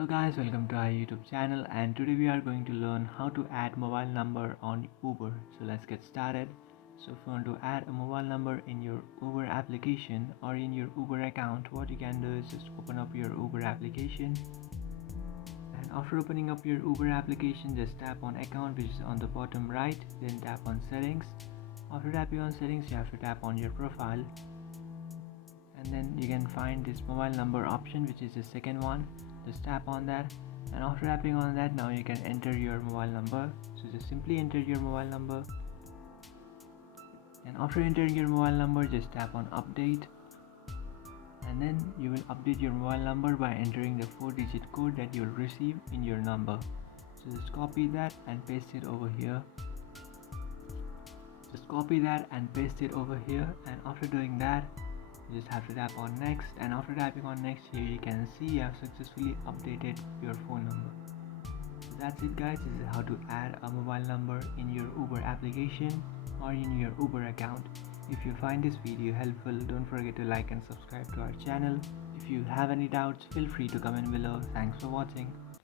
Hello guys, welcome to our YouTube channel, and today we are going to learn how to add mobile number on Uber. So let's get started. So if you want to add a mobile number in your Uber application or in your Uber account, what you can do is just open up your Uber application, and after opening up your Uber application, just tap on account, which is on the bottom right, then tap on settings. After tapping on settings, you have to tap on your profile, and then you can find this mobile number option, which is the second one. Just tap on that, and after tapping on that, now you can enter your mobile number. So just simply enter your mobile number, and after entering your mobile number, just tap on update, and then you will update your mobile number by entering the 4-digit code that you will receive in your number. So just copy that and paste it over here. And after doing that, you just have to tap on next, and after tapping on next, here you can see you have successfully updated your phone number. So that's it guys, this is how to add a mobile number in your Uber application or in your Uber account. If you find this video helpful, don't forget to like and subscribe to our channel. If you have any doubts, feel free to comment below. Thanks for watching.